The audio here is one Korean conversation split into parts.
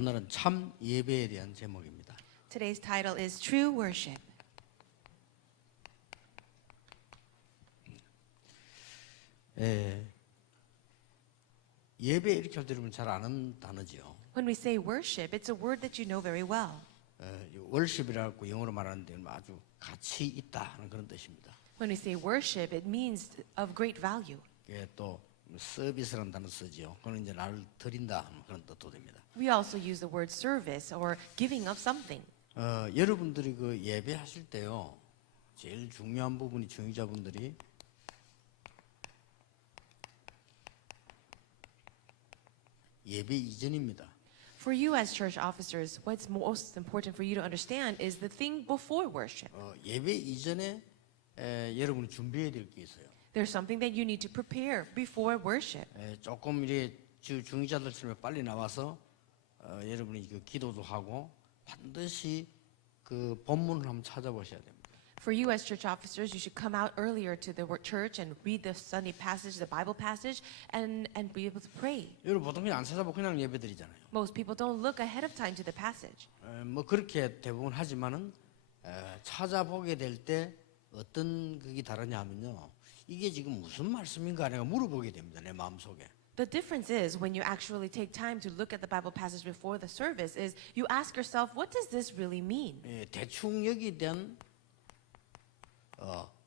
오늘은 참 예배에 대한 제목입니다. Today's title is True Worship. 예배 이렇게 할 때 여러분 잘 아는 단어지요. When we say worship, it's a word that you know very well. 월십이라고 영어로 말하는데 아주 가치 있다 하는 그런 뜻입니다. When we say worship, it means of great value. 예, 또 서비스라는 단어 쓰지요. 그건 이제 나를 드린다 하는 그런 뜻도 됩니다. We also use the word service or giving of something. 여러분들이 그 예배하실 때요, 제일 중요한 부분이 중위자분들이 예배 이전입니다. For you as church officers, what's most important for you to understand is the thing before worship. 예배 이전에 여러분이 준비해야 될 게 있어요. There's something that you need to prepare before worship. 조금 이래 중위자들처럼 빨리 나와서 여러분이 그 기도도 하고 반드시 그 본문을 한번 찾아보셔야 됩니다. For you as church officers, you should come out earlier to the church and read the Sunday passage, the Bible passage, and be able to pray. 여러분 보통 그냥 안 찾아보고 그냥 예배드리잖아요. Most people don't look ahead of time to the passage. 뭐 그렇게 대부분 하지만은 찾아보게 될 때 어떤 그게 다르냐 하면요, 이게 지금 무슨 말씀인가 내가 물어보게 됩니다. 내 마음속에. The difference is when you actually take time to look at the Bible passage before the service is you ask yourself, what does this really mean? 대충 여기에 대한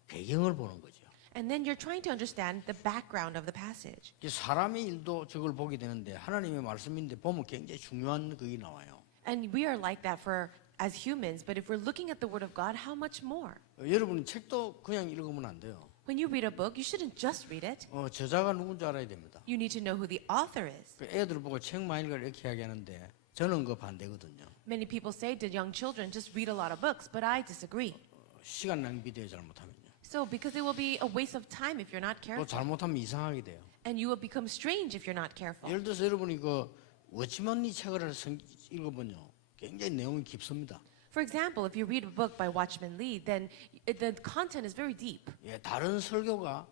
배경을 보는 거죠. And then you're trying to understand the background of the passage. 사람의 일도 저걸 보게 되는데 하나님의 말씀인데 보면 굉장히 중요한 그게 나와요. And we are like that for as humans, but if we're looking at the Word of God, how much more? 여러분은 책도 그냥 읽으면 안 돼요. When you read a book, you shouldn't just read it. 저자가 누군지 알아야 됩니다. You need to know who the author is. 애들 보고 책 많이 읽으라 이렇게 이야기하는데 저는 그 반대거든요. Many people say to young children, just read a lot of books, but I disagree. 시간 낭비돼요, 잘못하면요. So, because it will be a waste of time if you're not 또 careful. 잘못하면 이상하게 돼요. And you will become strange if you're not careful. 예를 들어서 여러분이 그 워치먼리 책을 읽어보면요, 굉장히 내용이 깊습니다. For example, if you read a book by Watchman Nee, then the content is very deep. 다른 설교가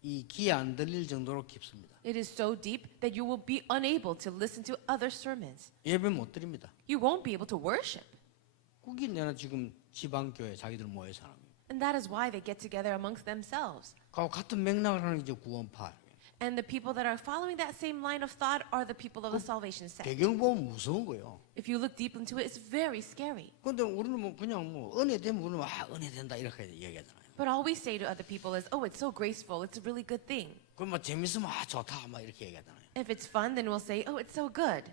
이 귀에 안 들릴 정도로 깊습니다. It is so deep that you will be unable to listen to other sermons. 예배 못 드립니다. You won't be able to worship. 그게 내가 지금 지방교회 자기들 모여 사람이에요. And that is why they get together amongst themselves. 같은 맥락을 하는 게 이제 구원파. And the people that are following that same line of thought are the people of the salvation sect. 배경 보면 무서운 거예요. If you look deep into it, it's very scary. 근데 우리는 뭐 그냥 뭐 은혜 되면 우리는 은혜 된다 이렇게 얘기하잖아요. But all we say to other people is, oh, it's so graceful, it's a really good thing. 그럼 뭐 재밌으면 좋다 막 이렇게 얘기하잖아요. If it's fun, then we'll say, oh, it's so good.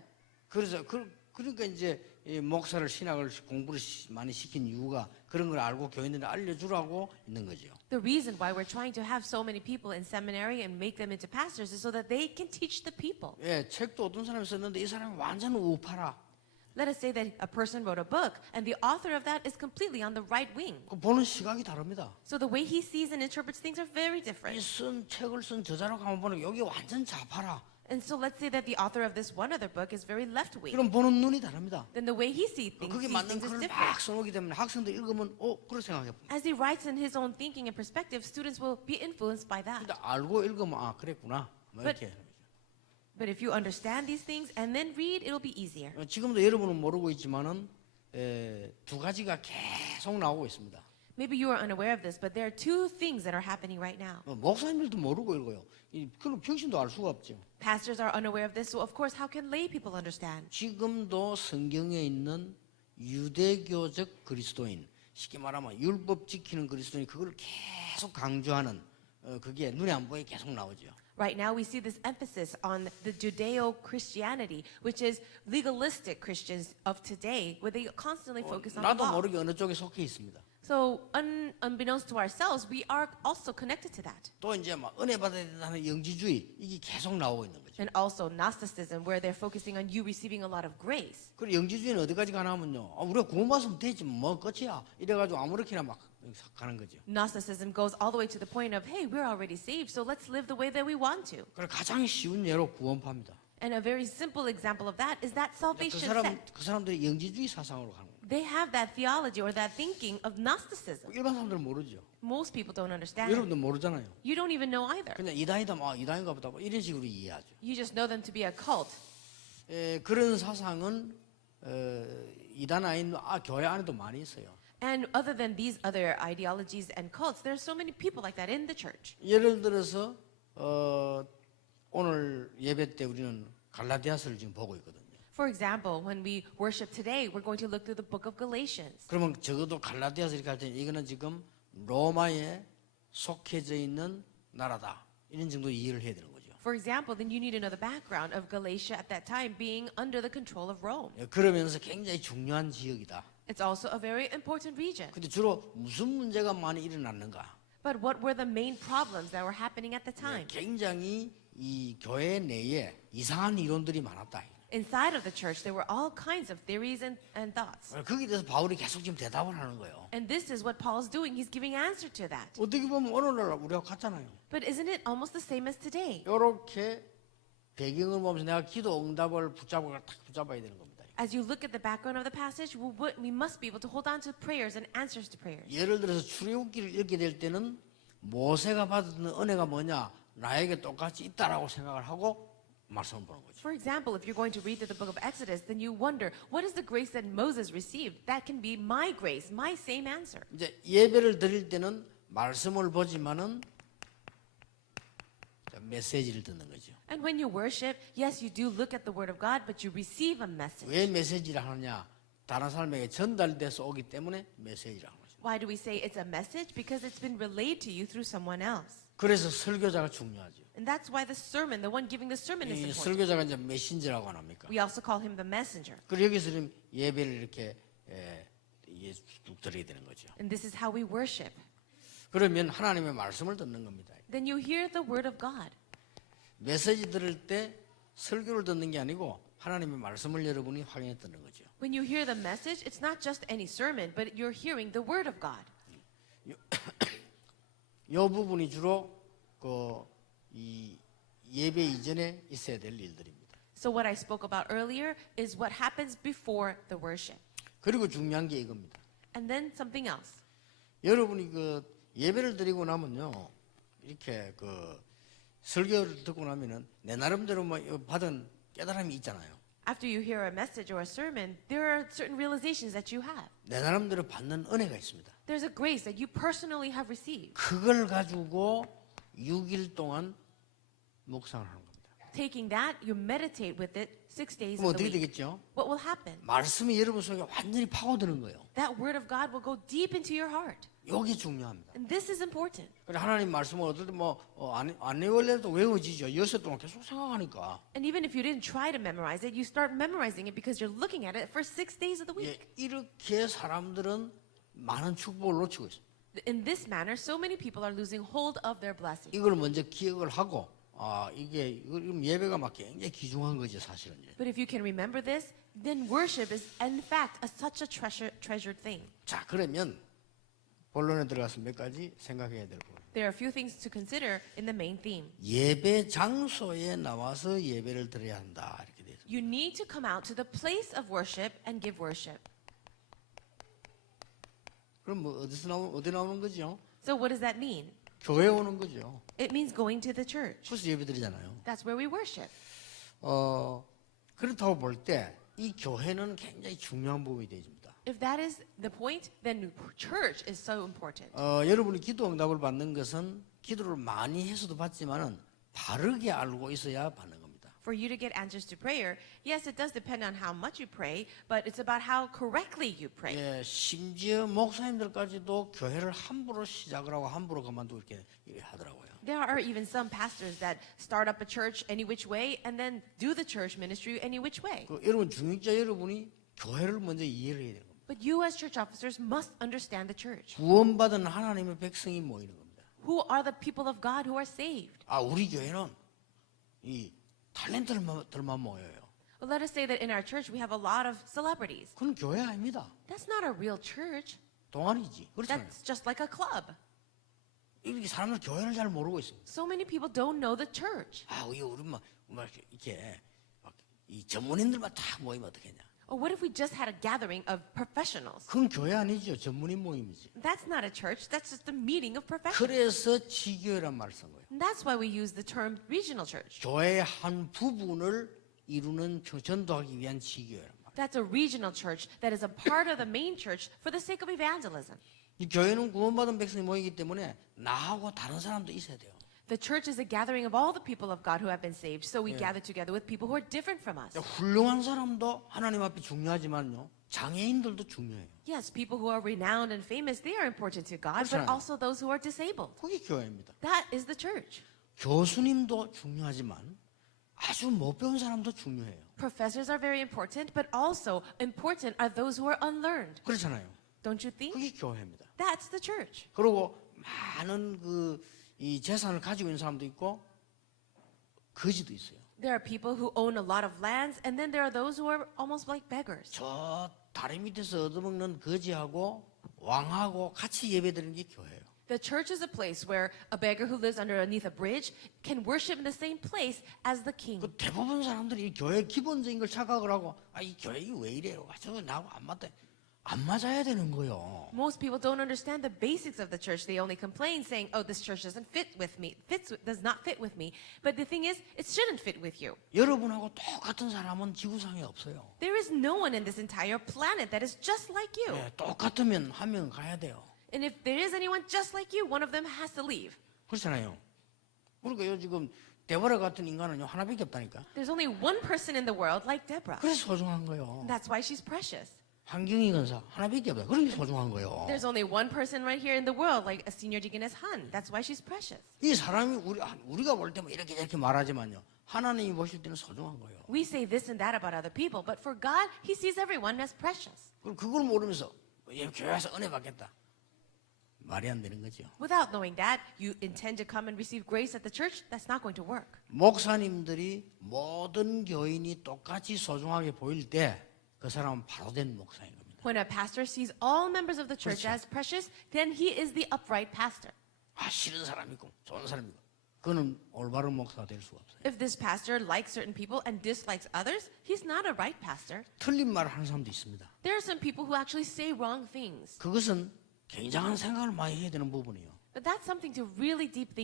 그래서 그러니까 이제 이 목사를 신학을 공부를 많이 시킨 이유가 그런 걸 알고 교인들이 알려주라고 있는 거죠. The reason why we're trying to have so many people in seminary and make them into pastors is so that they can teach the people. 책도 어떤 사람이 썼는데 이 사람이 완전 우파라. Let us say that a person wrote a book and the author of that is completely on the right wing. 그 보는 시각이 다릅니다. So the way he sees and interprets things are very different. 책을 쓴 저자라고 하면 보는 여기 완전 좌파라. And so let's say that the author of this one other book is very left wing. 그럼 보는 눈이 다릅니다. Then the way he sees things 그게 맞는 is 글을 different. 막 써놓기 때문에 학생들 읽으면 그렇게 생각해. As he writes in his own thinking and perspective, students will be influenced by that. 근데 알고 읽으면 그랬구나. 뭐 이렇게. But if you understand these things and then read, it'll be easier. 지금도 여러분은 모르고 있지만은 두 가지가 계속 나오고 있습니다. Maybe you are unaware of this, but there are two things that are happening right now. 목사님들도 모르고 읽어요. 그럼 평신도 알 수가 없죠. Pastors are unaware of this, so of course, how can lay people understand? 지금도 성경에 있는 유대교적 그리스도인, 쉽게 말하면 율법 지키는 그리스도인 그걸 계속 강조하는 그게 눈에 안 보이게 계속 나오죠. Right now, we see this emphasis on the Judeo-Christianity, which is legalistic Christians of today, where they constantly focus on the 나도 law. 모르게 어느 쪽에 속해 있습니다. So, unbeknownst to ourselves, we are also connected to that. 또 이제 막 은혜 받아야 된다는 영지주의 이게 계속 나오고 있는 거죠. And also Gnosticism, where they're focusing on you receiving a lot of grace. 그리고 영지주의는 어디까지 가냐면요. 우리가 구원받으면 되지 뭐 끝이야. 이래가지고 아무렇게나 막 가는 거죠. Gnosticism goes all the way to the point of, hey, we're already saved, so let's live the way that we want to. 그리고 가장 쉬운 예로 구원파입니다. And a very simple example of that is that salvation sect. 그 사람들이 영지주의 사상으로 가는 거예요. They have that theology or that thinking of Gnosticism. 일반 사람들은 모르죠. Most people don't understand. 여러분도 모르잖아요. You don't even know either. 그냥 이단이다, 이단인가 보다 이런 식으로 이해하죠. You just know them to be a cult. 그런 사상은 이단 교회 안에도 많이 있어요. And other than these other ideologies and cults, there are so many people like that in the church. 예를 들어서 오늘 예배 때 우리는 갈라디아서를 지금 보고 있거든요. For example, when we worship today, we're going to look through the book of Galatians. 그러면 적어도 갈라디아서 이렇게 할 때 이거는 지금 로마에 속해져 있는 나라다. 이런 정도 이해를 해야 되는 거죠. For example, then you need to know the background of Galatia at that time being under the control of Rome. 그러면서 굉장히 중요한 지역이다. It's also a very important region. 근데 주로 무슨 문제가 많이 일어났는가? But what were the main problems that were happening at the time? 굉장히 이 교회 내에 이상한 이론들이 많았다. Inside of the church, there were all kinds of theories and thoughts. 거기에 대해서 바울이 계속 지금 대답을 하는 거예요. And this is what Paul's doing. He's giving answer to that. 어떻게 보면 오늘날 우리가 같잖아요. But isn't it almost the same as today? 이렇게 배경을 보면서 내가 기도 응답을 붙잡아야 되는 겁니다. As you look at the background of the passage, we must be able to hold on to prayers and answers to prayers. 예를 들어서 출애굽기를 읽게 될 때는 모세가 받은 은혜가 뭐냐? 나에게 똑같이 있다라고 생각을 하고 말씀을 보는 거죠. For example, if you're going to read through the book of Exodus, then you wonder, what is the grace that Moses received? That can be my grace, my same answer. 이제 예배를 드릴 때는 말씀을 보지만은 메시지를 듣는 거죠. And when you worship, yes, you do look at the word of God, but you receive a message. 왜 메시지를 하느냐? 다른 사람에게 전달돼서 오기 때문에 메시지를 하는 거죠. Why do we say it's a message? Because it's been relayed to you through someone else. 그래서 설교자가 중요하죠. And that's why the sermon, the one giving the sermon is 이 important. 설교자가 이제 메신저라고 안 합니까? We also call him the messenger. 그리고 여기서 예배를 이렇게 쭉 드려야 되는 거죠. And this is how we worship. 그러면 하나님의 말씀을 듣는 겁니다. Then you hear the word of God. 메시지 들을 때 설교를 듣는 게 아니고 하나님의 말씀을 여러분이 확인해 듣는 거죠. When you hear the message, it's not just any sermon, but you're hearing the word of God. 이 부분이 주로 이 예배 이전에 있어야 될 일들입니다. So what I spoke about earlier is what happens before the worship. 그리고 중요한 게 이겁니다. And then something else. 여러분이 예배를 드리고 나면요, 이렇게 설교를 듣고 나면은 내 나름대로 받은 깨달음이 있잖아요. After you hear a message or a sermon, there are certain realizations that you have. 내 나름대로 받는 은혜가 있습니다. There's a grace that you personally have received. 그걸 가지고 6일 동안 묵상을 하는 겁니다. Taking that, you meditate with it 6 days 그럼 of the 어떻게 week. 되겠죠? What will happen? 말씀이 여러분 속에 완전히 파고드는 거예요. That word of God will go deep into your heart. 이게 중요합니다. And this is important. 그래서 하나님 말씀을 얻을 때 안 외울래도 외워지죠. 6일 동안 계속 생각하니까. And even if you didn't try to memorize it, you start memorizing it because you're looking at it for 6 days of the week. 이렇게 사람들은 많은 축복을 놓치고 있습니다. In this manner, so many people are losing hold of their blessing. 이걸 먼저 기억을 하고 이거 예배가 막 굉장히 귀중한 거죠, 사실은. But if you can remember this, then worship is in fact such a treasured thing. 자, 그러면 본론에 들어가서 몇 가지 생각해야 될 부분. There are a few things to consider in the main theme. 예배 장소에 나와서 예배를 드려야 한다. 이렇게 돼 있습니다. You need to come out to the place of worship and give worship. 그럼 어디 나오는 거죠? So what does that mean? 교회 오는 거죠. It means going to the church. 그래서 예배 드리잖아요. That's where we worship. 그렇다고 볼 때 이 교회는 굉장히 중요한 부분이 되집니다. If that is the point, then church is so important. 여러분이 기도 응답을 받는 것은 기도를 많이 해서도 받지만은 바르게 알고 있어야 받는 겁니다. For you to get answers to prayer, yes, it does depend on how much you pray, but it's about how correctly you pray. 예, 심지어 목사님들까지도 교회를 함부로 시작을 하고 함부로 그만두고 이렇게 하더라고요. There are even some pastors that start up a church any which way and then do the church ministry any which way. 여러분 중직자 여러분이 교회를 먼저 이해를 해야 되는 겁니다. But you as church officers must understand the church. 구원받은 하나님의 백성이 모이는 겁니다. Who are the people of God who are saved? 우리 교회는 이 탤런트들만 모여요. Well, let us say that in our church we have a lot of celebrities. 그건 교회 아닙니다. That's not a real church. 동아리지. 그렇잖아요. That's just like a club. 이렇게 사람들 교회를 잘 모르고 있습니다. So many people don't know the church. 우리 이렇게 이 전문인들만 다 모이면 어떻겠냐? Or what if we just had a gathering of professionals? 그건 교회 아니죠. 전문인 모임이지. That's not a church. That's just a meeting of professionals. 그래서 지교회란 말을 쓴 거예요. And that's why we use the term regional church. 교회의 한 부분을 이루는 전도하기 위한 지교회란 말이에요. That's a regional church that is a part of the main church for the sake of evangelism. 이 교회는 구원받은 백성이 모이기 때문에 나하고 다른 사람도 있어야 돼요. The church is a gathering of all the people of God who have been saved. So we gather together with people who are different from us. 훌륭한 사람도 하나님 앞에 중요하지만요. 장애인들도 중요해요. Yes, people who are renowned and famous, they are important to God, but 그렇잖아요. also those who are disabled. 그게 교회입니다. That is the church. 교수님도 중요하지만 아주 못 배운 사람도 중요해요. Professors are very important, but also important are those who are unlearned. 그렇잖아요. Don't you think? 그게 교회입니다. That's the church. 그리고 많은 이 재산을 가지고 있는 사람도 있고 거지도 있어요. There are people who own a lot of lands, and then there are those who are almost like beggars. 저 다리 밑에서 얻어먹는 거지하고 왕하고 같이 예배드리는 게 교회예요. The church is a place where a beggar who lives underneath a bridge can worship in the same place as the king. 그 대부분 사람들이 이 교회 기본적인 걸 착각을 하고 이 교회 왜 이래요? 저거 나하고 안 맞다. 안 맞아야 되는 거예요. Most people don't understand the basics of the church. They only complain saying, "Oh, this church doesn't fit with me. Does not fit with me." But the thing is, it shouldn't fit with you. 여러분하고 똑같은 사람은 지구상에 없어요. There is no one in this entire planet that is just like you. 예, 똑같으면 한 명 가야 돼요. And if there is anyone just like you, one of them has to leave. 그렇잖아요. 그러니까요 지금 데보라 같은 인간은요 하나밖에 없다니까. There's only one person in the world like Deborah. 그래서 소중한 거예요. That's why she's precious. 환경이 건사 하나밖에 없어요. 그런 게 소중한 거예요. There's only one person right here in the world, like a senior deaconess Han. That's why she's precious. 이 사람이 우리가 볼 때면 이렇게 말하지만요. 하나님이 보실 때는 소중한 거예요. We say this and that about other people, but for God, He sees everyone as precious. 그럼 그걸 모르면서 교회에서 은혜 받겠다. 말이 안 되는 거죠. Without knowing that, you intend to come and receive grace at the church, that's not going to work. 목사님들이 모든 교인이 똑같이 소중하게 보일 때 그 사람은 바로 된 목사인 겁니다. When a pastor sees all members of the church 그렇죠. as precious, then he is the upright pastor. 싫은 사람 있고 좋은 사람 있고 그는 올바른 목사가 될 수가 없어요. If this pastor likes certain people and dislikes others, he's not a right pastor. 틀린 말을 하는 사람도 있습니다. There are some people who actually say wrong things. 그것은 굉장한 생각을 많이 해야 되는 부분이에요. But that's something to really deep.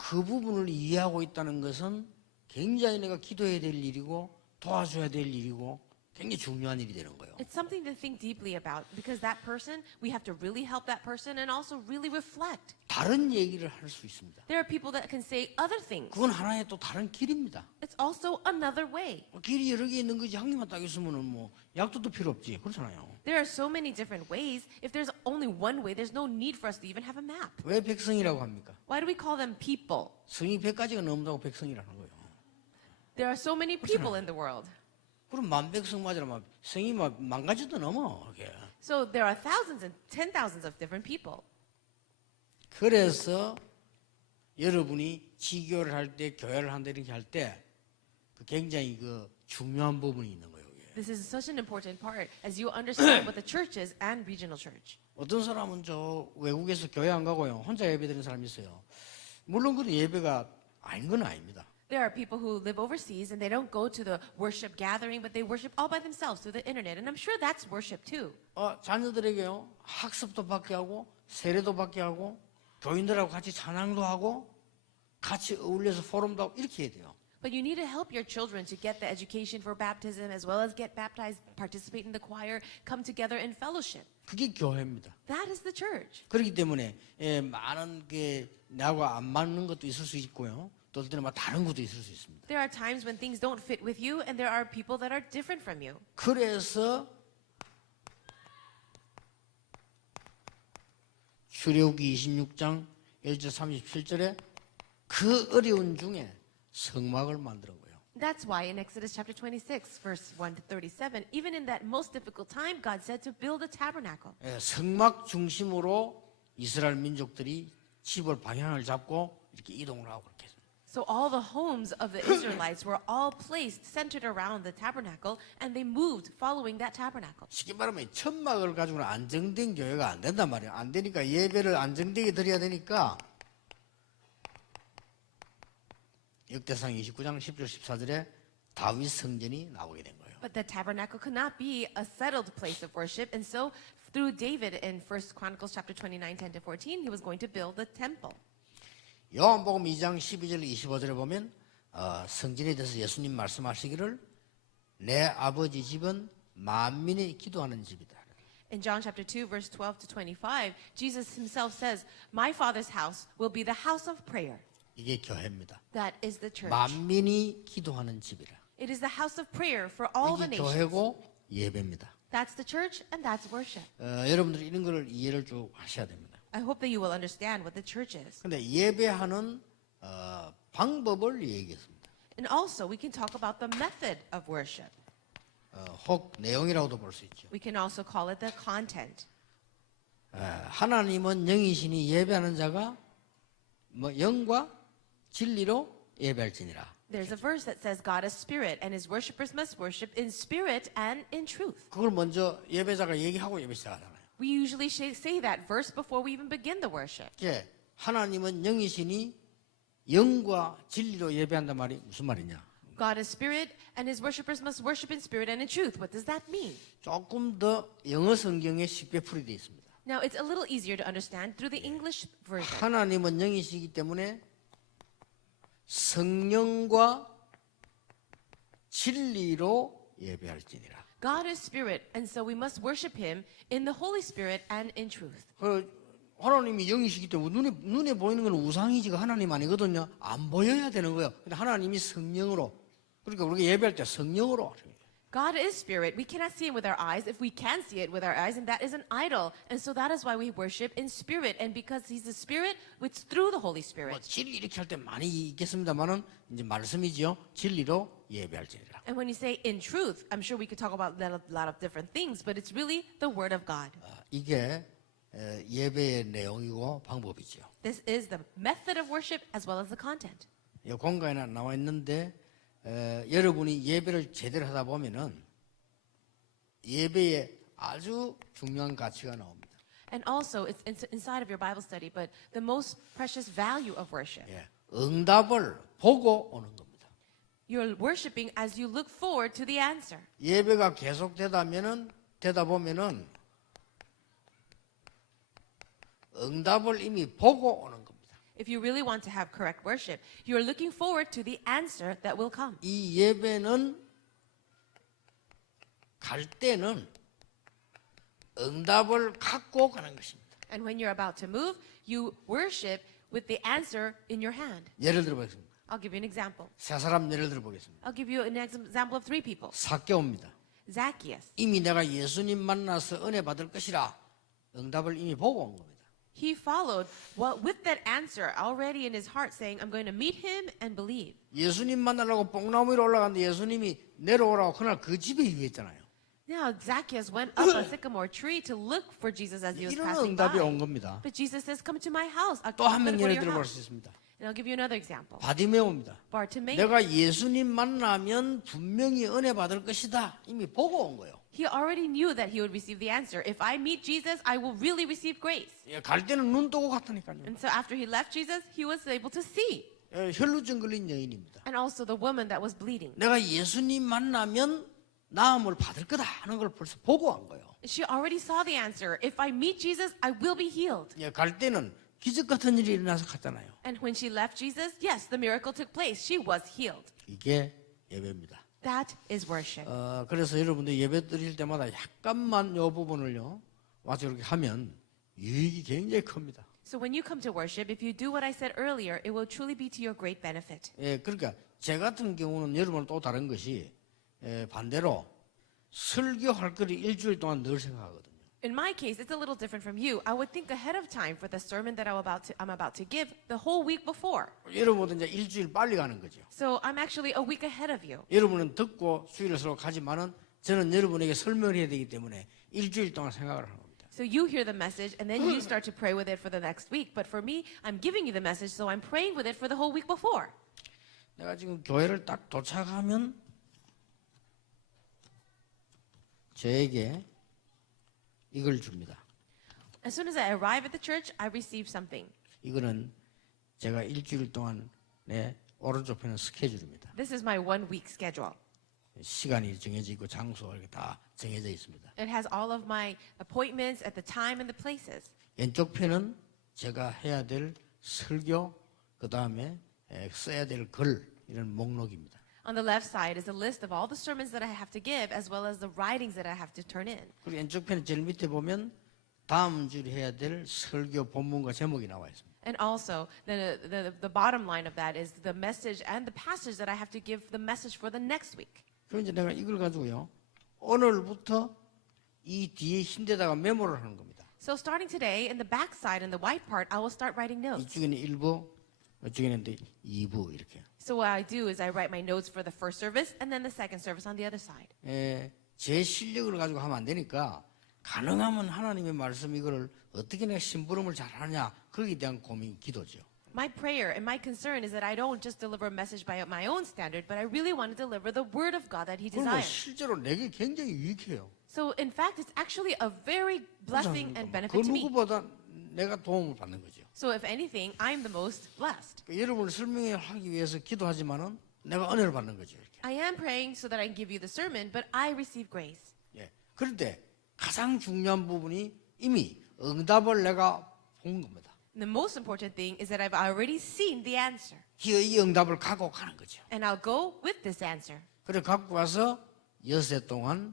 그 부분을 이해하고 있다는 것은 굉장히 내가 기도해야 될 일이고 도와줘야 될 일이고 굉장히 중요한 일이 되는 거예요. It's something to think deeply about because that person, we have to really help that person and also really reflect. 다른 얘기를 할 수 있습니다. There are people that can say other things. 그건 하나의 또 다른 길입니다. It's also another way. 길이 여러 개 있는 거지 한 개만 딱 있으면은 뭐 약도도 필요 없지 그렇잖아요. There are so many different ways. If there's only one way, there's no need for us to even have a map. 왜 백성이라고 합니까? Why do we call them people? 성이 100가지가 넘는다고 백성이라는 거예요. There are so many people in the world. 그럼 만백성 맞으면 성이 막 만가지도 넘어. 그게. So there are thousands and 10,000s of different people. 그래서 여러분이 지교를 할 때 교회를 한다 이렇게 할 때 굉장히 중요한 부분이 있는 거예요. 이게. This is such an important part as you understand what the church is and regional church. 어떤 사람은 저 외국에서 교회 안 가고요 혼자 예배드리는 사람이 있어요. 물론 그 예배가 아닌 건 아닙니다. There are people who live overseas and they don't go to the worship gathering, but they worship all by themselves through the internet. And I'm sure that's worship too. 자녀들에게요 학습도 받게 하고 세례도 받게 하고 교인들하고 같이 찬양도 하고 같이 어울려서 포럼도 하고 이렇게 해야 돼요. But you need to help your children to get the education for baptism as well as get baptized, participate in the choir, come together in fellowship. 그게 교회입니다. That is the church. 그렇기 때문에 많은 게 나하고 안 맞는 것도 있을 수 있고요. 또 어떨 때는 막 다른 것도 있을 수 있습니다. There are times when things don't fit with you and there are people that are different from you. 그래서 출애굽기 26장 1절 37절에 그 어려운 중에 성막을 만드는 거예요. That's why in Exodus chapter 26, verse 1 to 37, even in that most difficult time, God said to build a tabernacle. 성막 중심으로 이스라엘 민족들이 집을 방향을 잡고 이렇게 이동을 하고 그렇게 했어요. So all the homes of the Israelites were all placed, centered around the tabernacle, and they moved following that tabernacle. 쉽게 말하면 천막을 가지고는 안정된 교회가 안 된단 말이에요. 안 되니까 예배를 안정되게 드려야 되니까 역대상 29장 10절 14절에 다윗 성전이 나오게 된 거예요. But the tabernacle could not be a settled place of worship, and so through David in 1 Chronicles chapter 29, 10 to 14, he was going to build the temple. 요한복음 2장 12절 25절에 보면 성전에 대해서 예수님 말씀하시기를 내 아버지 집은 만민이 기도하는 집이다. In John chapter 2, verse 12 to 25, Jesus himself says, My Father's house will be the house of prayer. 이게 교회입니다. That is the church. 만민이 기도하는 집이라. It is the house of prayer for all the 이게 nations. 교회고 예배입니다. That's the church and that's worship. 여러분들이 이런 걸 이해를 쭉 하셔야 됩니다. I hope that you will understand what the church is. 근데 예배하는 방법을 얘기했습니다. And also, we can talk about the method of worship. 혹 내용이라고도 볼 수 있죠. We can also call it the content. 하나님은 영이시니 예배하는 자가 영과 진리로 예배할지니라. There's a verse that says God is spirit and his worshipers must worship in spirit and in truth. 그걸 먼저 예배자가 얘기하고 예배 시작하잖아요. We usually say that verse before we even begin the worship. 이제 하나님은 영이시니 영과 진리로 예배한단 말이 무슨 말이냐? God is spirit and his worshipers must worship in spirit and in truth. What does that mean? 조금 더 영어 성경에 쉽게 풀이되어 있습니다. Now, it's a little easier to understand through the English version. 하나님은 영이시기 때문에 성령과 진리로 예배할지니라. God is spirit, and so we must worship him in the Holy Spirit and in truth. 하나님이 영이시기 때문에 눈에 보이는 건 우상이지가 하나님 아니거든요. 안 보여야 되는 거예요. 근데 하나님이 성령으로, 그러니까 우리가 예배할 때 성령으로. God is spirit. We cannot see him with our eyes. If we can see it with our eyes, and that is an idol. And so that is why we worship in spirit. And because he's the spirit, it's through the Holy Spirit. 진리 이렇게 할 때 많이 있겠습니다만은 이제 말씀이지요. 진리로 예배할지니라. And when you say in truth, I'm sure we could talk about a lot of different things, but it's really the word of God. 이게 예배의 내용이고 방법이죠. This is the method of worship as well as the content. 이 공간에 나와 있는데 여러분이 예배를 제대로 하다 보면은 예배에 아주 중요한 가치가 나옵니다. And also, it's inside of your Bible study, but the most precious value of worship. 예, 응답을 보고 오는 겁니다. You're worshiping as you look forward to the answer. 예배가 계속 되다 보면은 응답을 이미 보고 오는 겁니다. If you really want to have correct worship, you're looking forward to the answer that will come. 이 예배는 갈 때는 응답을 갖고 가는 것입니다. And when you're about to move, you worship with the answer in your hand. 예를 들어 보겠습니다. I'll give you an example. 세 사람 예를 들어 보겠습니다. I'll give you an example of three people. 삭개오입니다. Zacchaeus. 이미 내가 예수님 만나서 은혜 받을 것이라 응답을 이미 보고 온 겁니다. He followed with that answer already in his heart, saying, I'm going to meet him and believe. 예수님 만나려고 뽕나무 위로 올라갔는데 예수님이 내려오라고 그날 그 집에 유했잖아요. Now Zacchaeus went up a sycamore tree to look for Jesus as he was 이런 passing 응답이 by. 온 겁니다. But Jesus says, come to my house. 또 한 I'm 명 going to go to 예를 your 들어 볼 house. 수 있습니다. And I'll give you another example. 바디메오입니다. Bartimaeus. 내가 예수님 만나면 분명히 은혜 받을 것이다. 이미 보고 온 거예요. He already knew that he would receive the answer. If I meet Jesus, I will really receive grace. 예, 갈 때는 눈 뜨고 갔다니까요. And so after he left Jesus, he was able to see. 예, 혈루증 걸린 여인입니다. And also the woman that was bleeding. 내가 예수님 만나면 나음을 받을 거다 하는 걸 벌써 보고 온 거예요. She already saw the answer. If I meet Jesus, I will be healed. 예, 갈 때는 기적 같은 일이 일어나서 갔잖아요. And when she left Jesus, yes, the miracle took place. She was healed. 이게 예배입니다. That is worship. 그래서 여러분들 예배 드릴 때마다 약간만 이 부분을요 와서 이렇게 하면 유익이 굉장히 큽니다. So when you come to worship, if you do what I said earlier, it will truly be to your great benefit. 예, 그러니까 제 같은 경우는 여러분 또 다른 것이 반대로 설교할 거를 일주일 동안 늘 생각하거든요. In my case, it's a little different from you. I would think ahead of time for the sermon that I'm about to give the whole week before. 여러분은 이제 일주일 빨리 가는 거죠. So I'm actually a week ahead of you. 여러분은 듣고 수요일에 서로 가지만은 저는 여러분에게 설명을 해야 되기 때문에 일주일 동안 생각을 하는 겁니다. So you hear the message and then you start to pray with it for the next week. But for me, I'm giving you the message, so I'm praying with it for the whole week before. 내가 지금 교회를 딱 도착하면 저에게 이걸 줍니다. As soon as I arrive at the church, I receive something. 이거는 제가 일주일 동안 내 오른쪽 편은 스케줄입니다. This is my 1 week schedule. 시간이 정해져 있고 장소 이렇게 다 정해져 있습니다. It has all of my appointments at the time and the places. 왼쪽 편은 제가 해야 될 설교, 그 다음에 써야 될 글 이런 목록입니다. On the left side is a list of all the sermons that I have to give, as well as the writings that I have to turn in. 그리고 왼쪽 편에 제일 밑에 보면 다음 주에 해야 될 설교 본문과 제목이 나와 있습니다. And also, the bottom line of that is the message and the passage that I have to give the message for the next week. 그럼 이제 내가 이걸 가지고요. 오늘부터 이 뒤에 흰데다가 메모를 하는 겁니다. So starting today, in the back side, in the white part, I will start writing notes. 이쪽에는 1부, 이쪽에는 2부 이렇게. So what I do is I write my notes for the first service and then the second service on the other side. 제 실력을 가지고 하면 안 되니까 가능하면 하나님의 말씀 이거를 어떻게 내가 심부름을 잘하냐 거기에 대한 고민, 기도죠. My prayer and my concern is that I don't just deliver a message by my own standard, but I really want to deliver the word of God that He 그리고 desires. 실제로 내게 굉장히 유익해요. So in fact, it's actually a very blessing and 그 benefit to me. 누구보다 내가 도움을 받는 거죠. So if anything, I'm the most blessed. 여러분을 설명하기 위해서 기도하지만은 내가 은혜를 받는 거죠. 이렇게. I am praying so that I can give you the sermon, but I receive grace. 예. 그런데 가장 중요한 부분이 이미 응답을 내가 본 겁니다. And the most important thing is that I've already seen the answer. 이 응답을 갖고 가는 거죠. And I'll go with this answer. 그래 갖고 와서 6해 동안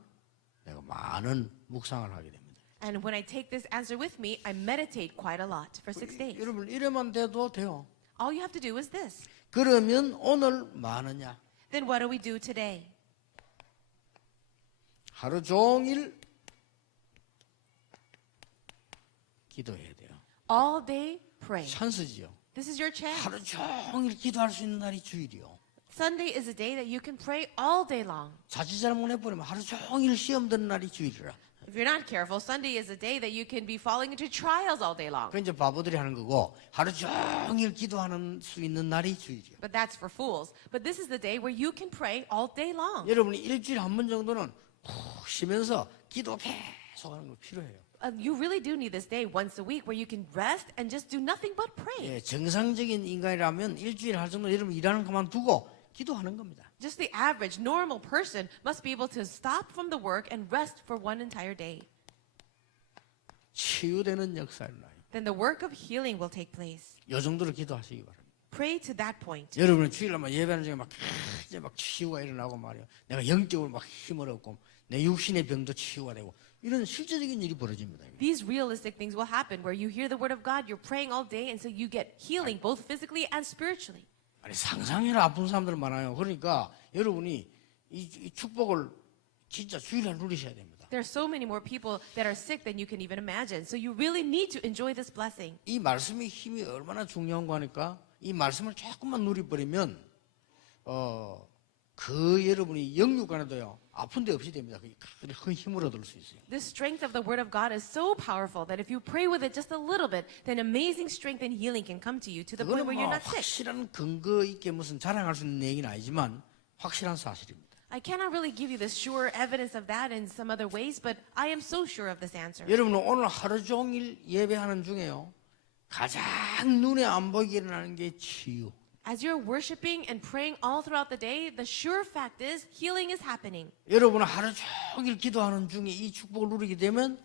내가 많은 묵상을 하게 됩니다. And when I take this answer with me, I meditate quite a lot for 6 days. 여러분 이래만 돼도 돼요. All you have to do is this. 그러면 오늘 많으냐? Then what do we do today? 하루 종일 기도해야 돼요. All day pray. 찬스지요. This is your chance. 하루 종일 기도할 수 있는 날이 주일이요. Sunday is a day that you can pray all day long. 자칫 잘못해버리면 하루 종일 시험 듣는 날이 주일이라. If you're not careful, Sunday is a day that you can be falling into trials all day long. 그 이제 바보들이 하는 거고 하루 종일 기도하는 수 있는 날이 주일이요. But that's for fools. But this is the day where you can pray all day long. 여러분이 일주일에 한 번 정도는 푹 쉬면서 기도 계속 하는 거 필요해요. You really do need this day once a week where you can rest and just do nothing but pray. 예, 정상적인 인간이라면 일주일 할 정도 여러분 일하는 그만두고 기도하는 겁니다. Just the average, normal person must be able to stop from the work and rest for one entire day. 치유되는 역사를 나요. Then the work of healing will take place. 이 정도로 기도하시기 바랍니다. Pray to that point. 여러분은 주일날 예배하는 중에 이제 막 치유가 일어나고 말이야. 내가 영적으로 막 힘을 얻고 내 육신의 병도 치유가 되고 이런 실제적인 일이 벌어집니다. These realistic things will happen where you hear the word of God, you're praying all day, and so you get healing both physically and spiritually. 아니 상상해라 아픈 사람들 많아요. 그러니까 여러분이 이 축복을 진짜 주일날 누리셔야 됩니다. There are so many more people that are sick than you can even imagine. So you really need to enjoy this blessing. 이 말씀의 힘이 얼마나 중요한 거니까 이 말씀을 조금만 누려버리면 그 여러분이 영육간에도요 아픈 데 없이 됩니다. 큰 힘을 얻을 수 있어요. The strength of the word of God is so powerful that if you pray with it just a little bit, then amazing strength and healing can come to you to the point 그거는 where 뭐 you're not sick. 확실한 근거 있게 무슨 자랑할 수 있는 얘기는 아니지만 확실한 사실입니다. I cannot really give you the sure evidence of that in some other ways, but I am so sure of this answer. 여러분은 오늘 하루 종일 예배하는 중에요 가장 눈에 안 보이게 일어나는 게 치유. As you're worshiping and praying all throughout the day, the sure fact is healing is happening. 여러분은 하루 종일 기도하는 중에 이 축복을 누리게 되면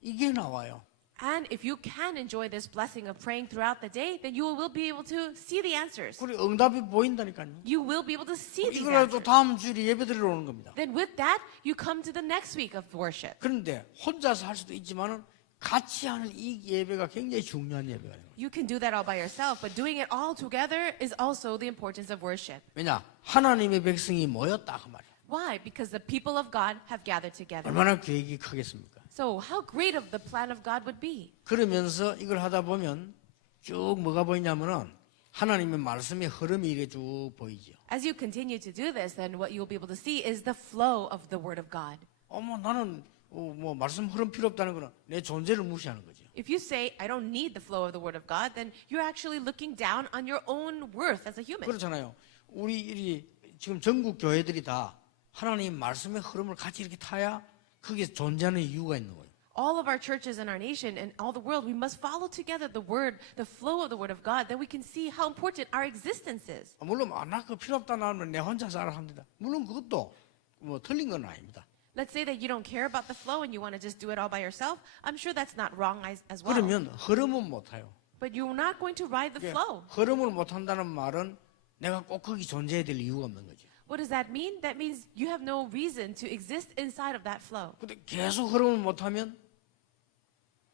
이게 나와요. And if you can enjoy this blessing of praying throughout the day, then you will be able to see the answers. 그리고 응답이 보인다니까요. You will be able to see these 이걸 또 answers. 다음 주일에 예배드리러 오는 겁니다. Then with that, you come to the next week of worship. 그런데 혼자서 할 수도 있지만은 같이 하는 이 예배가 굉장히 중요한 예배예요. You can do that all by yourself, but doing it all together is also the importance of worship. 왜냐? 하나님의 백성이 모였다 그 말이에요. Why? Because the people of God have gathered together. 얼마나 계획이 크겠습니까? So how great of the plan of God would be. 그러면서 이걸 하다 보면 쭉 뭐가 보이냐면은 하나님의 말씀의 흐름이 이렇게 쭉 보이죠. As you continue to do this, then what you'll be able to see is the flow of the Word of God. 어머 나는 뭐 말씀 흐름 필요 없다는 거는 내 존재를 무시하는 거죠. If you say, I don't need the flow of the Word of God, then you're actually looking down on your own worth as a human. 그렇잖아요. 우리 지금 전국 교회들이 다 하나님 말씀의 흐름을 같이 이렇게 타야 그게 존재하는 이유가 있는 거예요. All of our churches in our nation and all the world, we must follow together the Word, the flow of the Word of God, then we can see how important our existence is. 물론 나 그거 필요 없다 나면 내 혼자서 알아 합니다. 물론 그것도 뭐 틀린 건 아닙니다. Let's say that you don't care about the flow and you want to just do it all by yourself. I'm sure that's not wrong as well. 그러면 흐름은 못 타요. But you're not going to ride the flow. 흐름을 못 한다는 말은 내가 꼭 거기 존재해야 될 이유가 없는 거죠. What does that mean? That means you have no reason to exist inside of that flow. 근데 계속 흐름을 못하면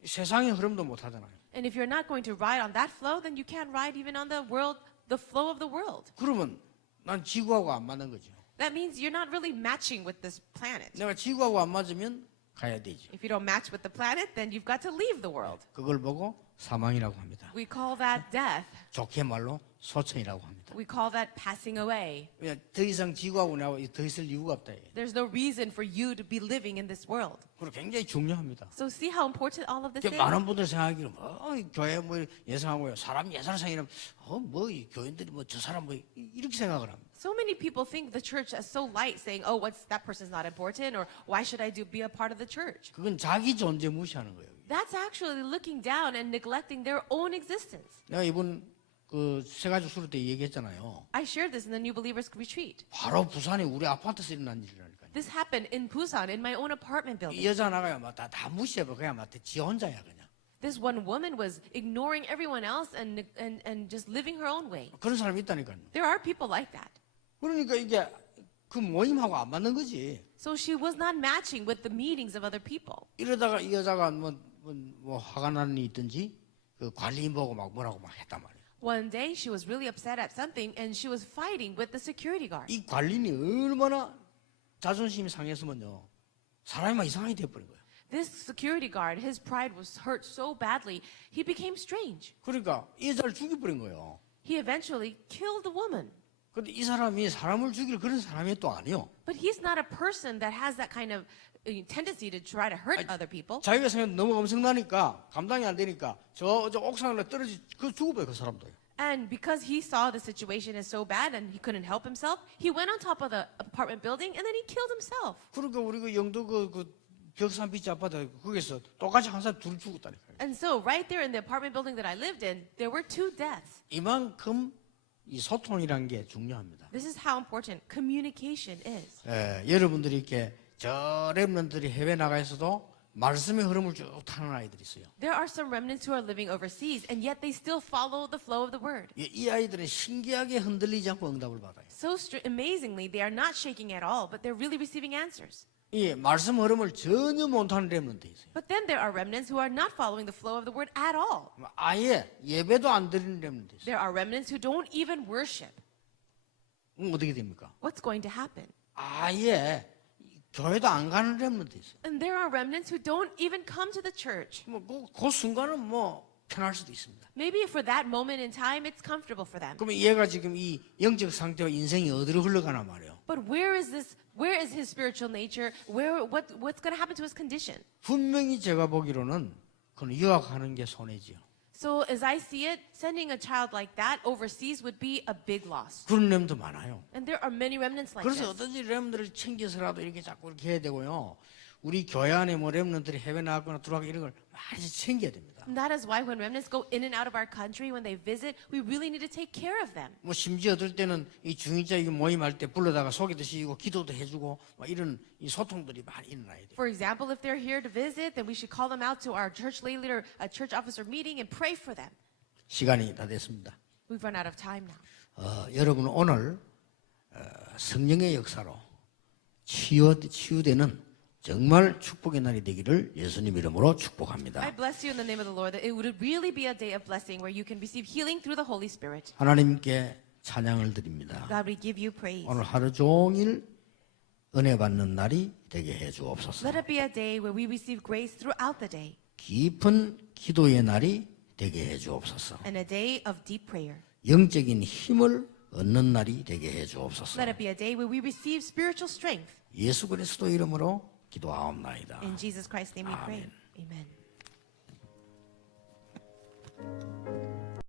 세상의 흐름도 못하잖아요. And if you're not going to ride on that flow, then you can't ride even on the flow of the world. 그러면 난 지구하고 안 맞는 거죠. That means you're not really matching with this planet. 내가 지구하고 안 맞으면 가야 되죠. If you don't match with the planet, then you've got to leave the world. 그걸 보고 사망이라고 합니다. We call that death. 좋게 말로 소천이라고 합니다. We call that passing away. 그냥 더 이상 지구하고 나하고 더 있을 이유가 없다. There's no reason for you to be living in this world. 그리고 굉장히 중요합니다. So see how important all of this is? 많은 분들 생각하기로 교회 뭐 예상하고요. 사람 예산상이라면 뭐 이 교인들이 뭐 저 사람 뭐 이렇게 생각을 합니다. So many people think the church is so light, saying, "Oh, that person's not important," or "Why should I be a part of the church?" 그건 자기 존재 무시하는 거예요. That's actually looking down and neglecting their own existence. 내가 이번 그 세 가지 수료 때 얘기했잖아요. I shared this in the New Believers Retreat. 바로 부산에 우리 아파트에서 일어난 일이라니까요. This happened in Busan, in my own apartment building. 이 여자 나가야 다 무시해봐. 그냥 지 혼자야 그냥. This one woman was ignoring everyone else and just living her own way. 그런 사람이 있다니까요. There are people like that. 그러니까 이게 그 모임하고 안 맞는 거지. So she was not matching with the meetings of other people. 이러다가 이 여자가 뭐 화가 나는 일이 있든지 그 관리인 보고 막 뭐라고 막 했단 말이야. One day she was really upset at something and she was fighting with the security guard. 이 관리인이 얼마나 자존심이 상했으면요. 사람이 막 이상하게 돼버린 거예요. This security guard, his pride was hurt so badly, he became strange. 그러니까 이 여자를 죽여버린 거예요. He eventually killed the woman. 근데 이 사람이 사람을 죽일 그런 사람이 또 아니에요. But he's not a person that has that kind of tendency to try to hurt other people. 자기가 생각 너무 엄청나니까 감당이 안 되니까 저 옥상으로 떨어지 그 죽어버려 그 사람도. And because he saw the situation is so bad and he couldn't help himself, he went on top of the apartment building and then he killed himself. 그러니까 우리 그 영도 그 벽산 비치 아파트 거기서 똑같이 한 사람 둘 죽었다니까요. And so right there in the apartment building that I lived in, there were 2 deaths. 이만큼 이 소통이라는 게 중요합니다. This is how important communication is. 여러분들이 이렇게 저 렘넌트들이 해외 나가서도 말씀의 흐름을 쭉 타는 아이들이 있어요. There are some remnants who are living overseas and yet they still follow the flow of the word. 이 아이들은 신기하게 흔들리지 않고 응답을 받아요. So amazingly, they are not shaking at all, but they're really receiving answers. 이 말씀 흐름을 전혀 못하는 렘넌트 있어요. But then there are remnants who are not following the flow of the word at all. 아예 예배도 안 드리는 렘넌트 있어요. There are remnants who don't even worship. 어떻게 됩니까? What's going to happen? 아예 교회도 안 가는 렘넌트 있어요. And there are remnants who don't even come to the church. 그 순간은 뭐 편할 수도 있습니다. Maybe for that moment in time, it's comfortable for them. 그러면 얘가 지금 이 영적 상태와 인생이 어디로 흘러가나 말이에요. But where is his spiritual nature? What's going to happen to his condition? 분명히 제가 보기로는 그는 유학하는 게 손해지요. So as I see it, sending a child like that overseas would be a big loss. 그런 렘도 많아요. And there are many remnants like 그래서 this. 어떤지 렘들을 챙겨서라도 이렇게 자꾸 이렇게 해야 되고요. 우리 교회 안에 뭐 렘들이 해외 나갔거나 들어가고 이런 걸 많이 챙겨야 됩니다. And that is why when remnants go in and out of our country, when they visit, we really need to take care of them. 뭐 심지어 어떨 때는 이 중인자 이거 모임할 때 불러다가 소개도 시키고 기도도 해주고 막 이런 이 소통들이 많이 일어나야 돼요. For example, if they're here to visit, then we should call them out to our church leader, a church officer meeting, and pray for them. 시간이 다 됐습니다. We've run out of time now. 여러분 오늘 성령의 역사로 치유되는 정말 축복의 날이 되기를 예수님 이름으로 축복합니다. I bless you in the name of the Lord that it would really be a day of blessing where you can receive healing through the Holy Spirit. 하나님께 찬양을 드립니다. God, we give you praise. 오늘 하루 종일 은혜 받는 날이 되게 해 주옵소서. Let it be a day where we receive grace throughout the day 깊은 기도의 날이 되게 해 주옵소서. and a day of deep prayer. 영적인 힘을 얻는 날이 되게 해 주옵소서. Let it be a day where we receive spiritual strength. 예수 그리스도 이름으로 기도하옵나이다. In Jesus Christ's name we pray. Amen. Amen.